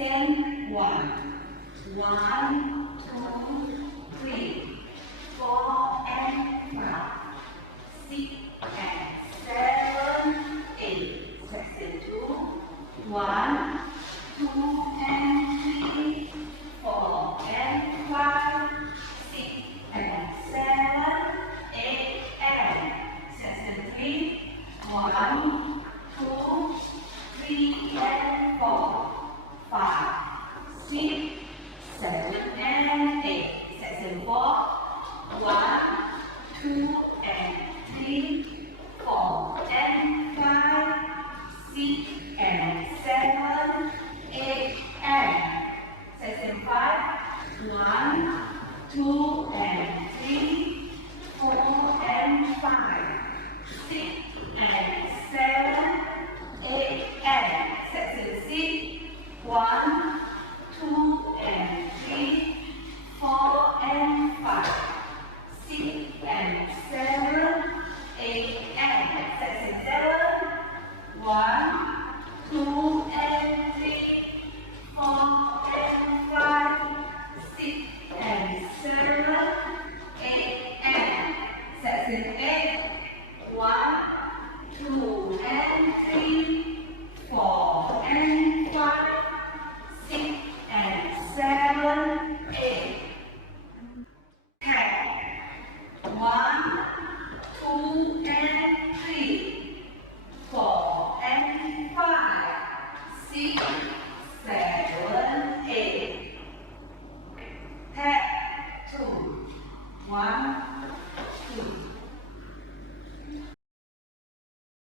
Section 1. 1, 2, 3, 4 and 5, 6 and 7, 8. Section 2. 1, 2 and 3, 4 and 5, 6 and 7, 8 and section 3. 1, 2, 3 and 4, 5, 6, 7 and 8. Section 4. 1, 2 and 3, 4 and 5, 6 and 7, 8 and section 5. 1, 2 and 3, 4 and 5, 6 and 7, 8 and section 6. 1, 2 and 3, 4 and 5, 6 and 7, 8 and section 7. 1, 2 and 3, 4 and 5, 6 and 7, 8 and section 8. 1, 2 and 3, 4 and